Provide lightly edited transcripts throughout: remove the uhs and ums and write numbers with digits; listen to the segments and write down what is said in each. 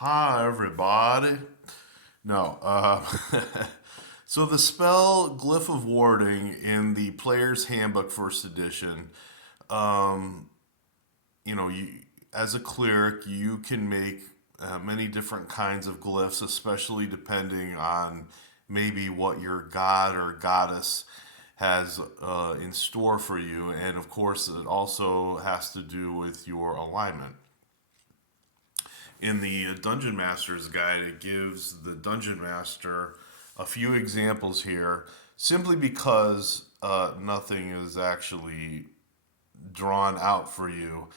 Hi, everybody. No, so the spell Glyph of Warding in the Player's Handbook First Edition, um, you as a cleric, you can make many different kinds of glyphs, especially depending on maybe what your god or goddess has in store for you, and of course, it also has to do with your alignment. In the Dungeon Master's Guide, it gives the Dungeon Master a few examples here, simply because nothing is actually drawn out for you.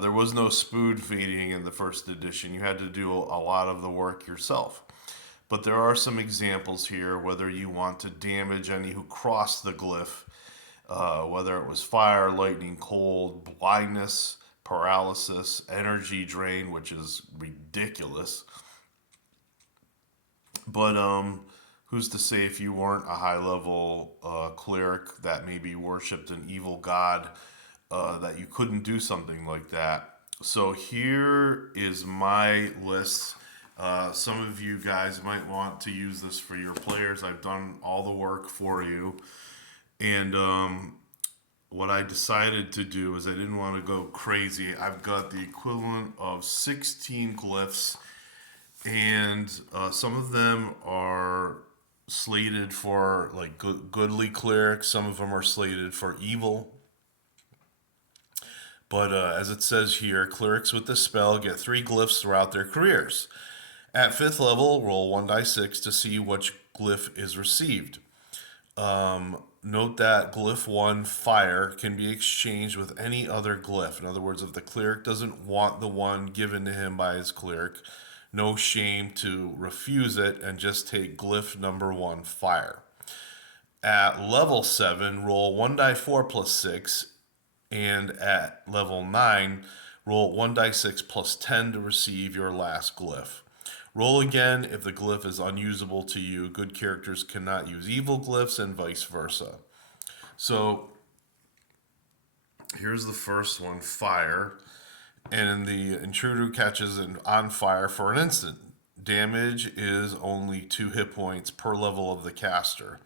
There was no spoon feeding in the first edition. You had to do a lot of the work yourself. But there are some examples here, whether you want to damage any who cross the glyph, whether it was fire, lightning, cold, blindness, paralysis, energy drain, which is ridiculous. But who's to say if you weren't a high level cleric that maybe worshipped an evil god that you couldn't do something like that? So here is my list. Some of you guys might want to use this for your players. I've done all the work for you. And what I decided to do is I didn't want to go crazy. I've got the equivalent of 16 glyphs, and some of them are slated for like goodly clerics, some of them are slated for evil. But as it says here, clerics with this spell get 3 glyphs throughout their careers. At 5th level, roll 1d6 to see which glyph is received. Note that glyph 1 fire can be exchanged with any other glyph. In other words, if the cleric doesn't want the one given to him by his cleric, no shame to refuse it and just take glyph number 1 fire. At level 7, roll 1d4 plus 6, and at level 9, roll 1d6 plus 10 to receive your last glyph. Roll again if the glyph is unusable to you. Good characters cannot use evil glyphs and vice versa. So here's the first one, fire. And the intruder catches it on fire for an instant. Damage is only 2 hit points per level of the caster.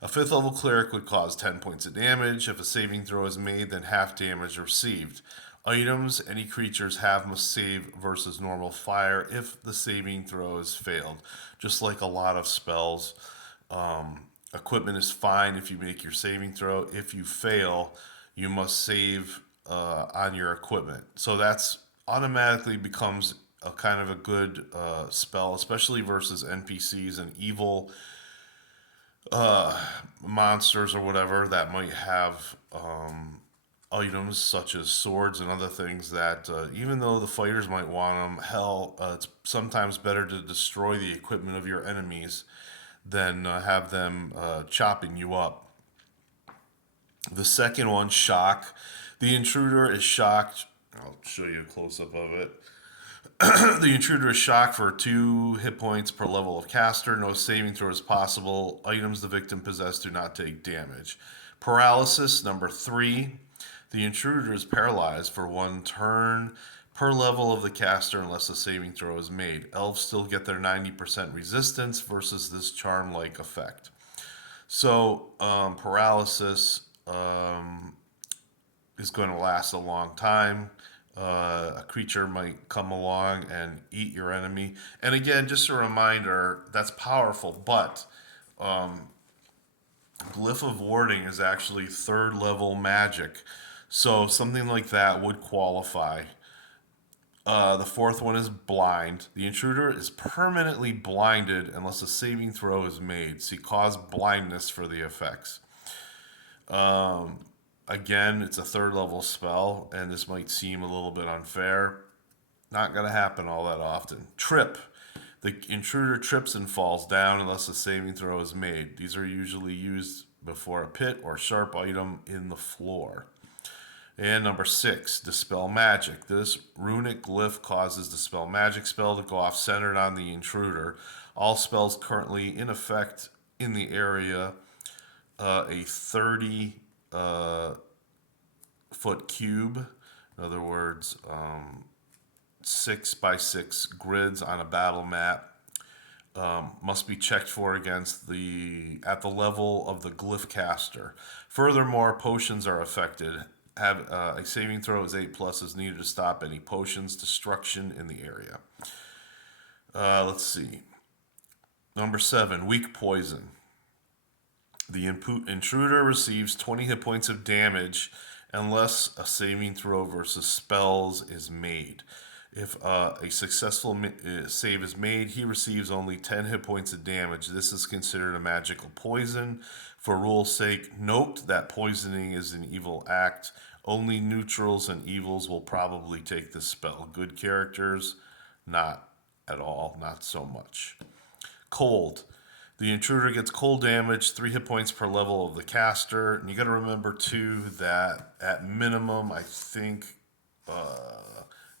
A 5th level cleric would cause 10 points of damage. If a saving throw is made, then half damage received. Items any creatures have must save versus normal fire if the saving throw is failed. Just like a lot of spells, equipment is fine if you make your saving throw. If you fail, you must save on your equipment. So that's automatically becomes a kind of a good spell, especially versus NPCs and evil monsters or whatever that might have items such as swords and other things that even though the fighters might want them, hell, it's sometimes better to destroy the equipment of your enemies than have them chopping you up. The second one, shock. The intruder is shocked. I'll show you a close up of it. The intruder is shocked for 2 hit points per level of caster. No saving throw is possible. Items the victim possesses do not take damage. Paralysis, number 3. The intruder is paralyzed for 1 turn per level of the caster unless a saving throw is made. Elves still get their 90% resistance versus this charm like effect. So, paralysis is going to last a long time. A creature might come along and eat your enemy. And again, just a reminder, that's powerful, but Glyph of Warding is actually 3rd level magic. So something like that would qualify. The 4th one is blind. The intruder is permanently blinded unless a saving throw is made. So you cause blindness for the effects. Again, it's a 3rd level spell, and this might seem a little bit unfair. Not going to happen all that often. Trip. The intruder trips and falls down unless a saving throw is made. These are usually used before a pit or sharp item in the floor. And number 6, Dispel Magic. This runic glyph causes Dispel Magic spell to go off centered on the intruder. All spells currently in effect in the area, a 30 foot cube. In other words, 6x6 grids on a battle map. Must be checked for against at the level of the glyph caster. Furthermore, potions are affected. Have a saving throw is 8 plus is needed to stop any potions destruction in the area. Let's see. Number 7, weak poison. The intruder receives 20 hit points of damage unless a saving throw versus spells is made. If a successful save is made, he receives only 10 hit points of damage. This is considered a magical poison. For rule's sake, note that poisoning is an evil act. Only neutrals and evils will probably take this spell. Good characters, not at all, not so much. Cold. The intruder gets cold damage, 3 hit points per level of the caster. And you got to remember, too, that at minimum, I think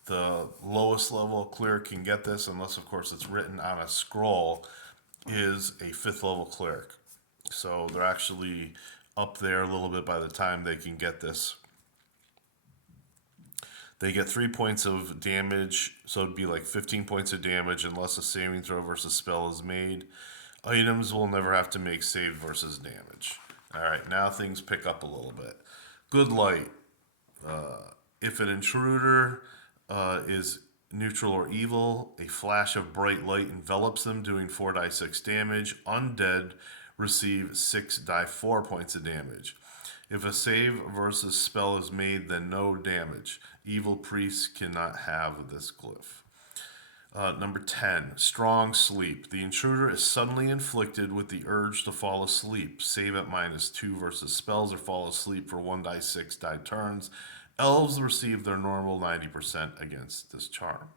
the lowest level cleric can get this, unless, of course, it's written on a scroll, is a 5th level cleric. So they're actually up there a little bit by the time they can get this. They get 3 points of damage, so it'd be like 15 points of damage unless a saving throw versus spell is made. Items will never have to make save versus damage. Alright, now things pick up a little bit. Good light. If an intruder is neutral or evil, a flash of bright light envelops them, doing 4d6 damage. Undead receive 6d4 points of damage. If a save versus spell is made, then no damage. Evil priests cannot have this glyph. Number 10, strong sleep. The intruder is suddenly inflicted with the urge to fall asleep. Save at -2 versus spells or fall asleep for 1d6 die turns. Elves receive their normal 90% against this charm.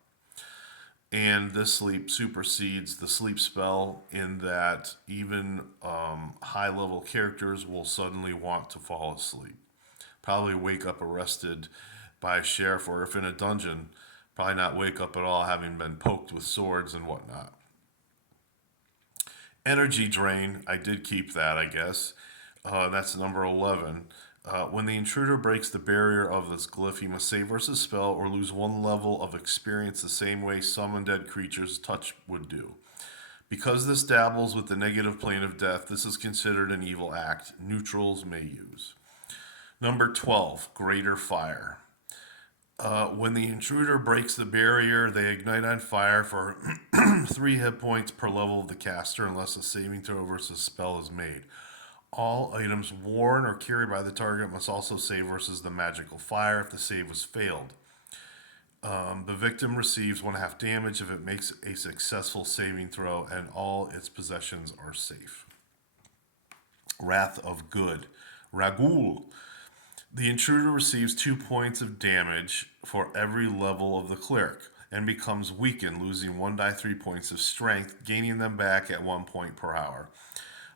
And this sleep supersedes the sleep spell in that even high-level characters will suddenly want to fall asleep. Probably wake up arrested by a sheriff, or if in a dungeon, probably not wake up at all, having been poked with swords and whatnot. Energy drain, I did keep that, I guess. That's number 11. When the intruder breaks the barrier of this glyph, he must save versus spell or lose 1 level of experience the same way some undead creatures' touch would do. Because this dabbles with the negative plane of death, this is considered an evil act. Neutrals may use. Number 12, greater fire. When the intruder breaks the barrier, they ignite on fire for 3 hit points per level of the caster unless a saving throw versus spell is made. All items worn or carried by the target must also save versus the magical fire if the save was failed. The victim receives 1/2 damage if it makes a successful saving throw, and all its possessions are safe. Wrath of Good. Ragul. The intruder receives 2 points of damage for every level of the cleric and becomes weakened, losing 1d3 points of strength, gaining them back at 1 point per hour.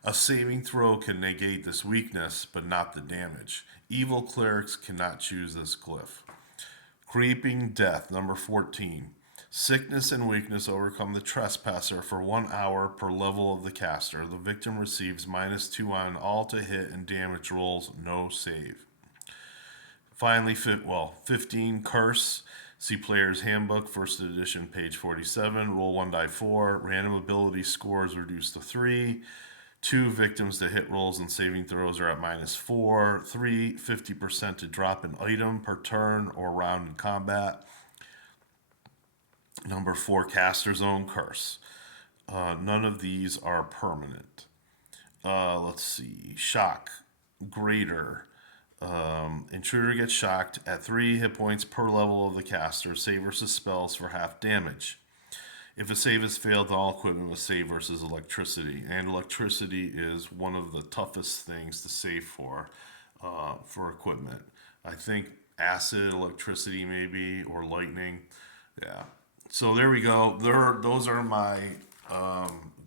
A saving throw can negate this weakness, but not the damage. Evil clerics cannot choose this glyph. Creeping Death, number 14. Sickness and weakness overcome the trespasser for 1 hour per level of the caster. The victim receives -2 on all to hit and damage rolls, no save. Finally, 15, Curse. See Player's Handbook, 1st edition, page 47. Roll 1d4. Random ability scores reduced to 3. 2 victims to hit rolls and saving throws are at -4. 3, 50% to drop an item per turn or round in combat. Number 4, Caster's Own Curse. None of these are permanent. Let's see. Shock. Greater. Intruder gets shocked at 3 hit points per level of the caster. Save versus spells for half damage. If a save is failed, all equipment must save versus electricity. And electricity is one of the toughest things to save for equipment. I think acid, electricity maybe, or lightning. Yeah. So there we go. Those are my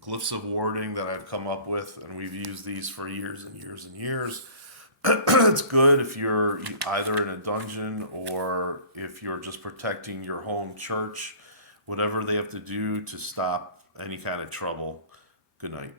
glyphs of warding that I've come up with, and we've used these for years and years and years. It's good if you're either in a dungeon or if you're just protecting your home church, whatever they have to do to stop any kind of trouble. Good night.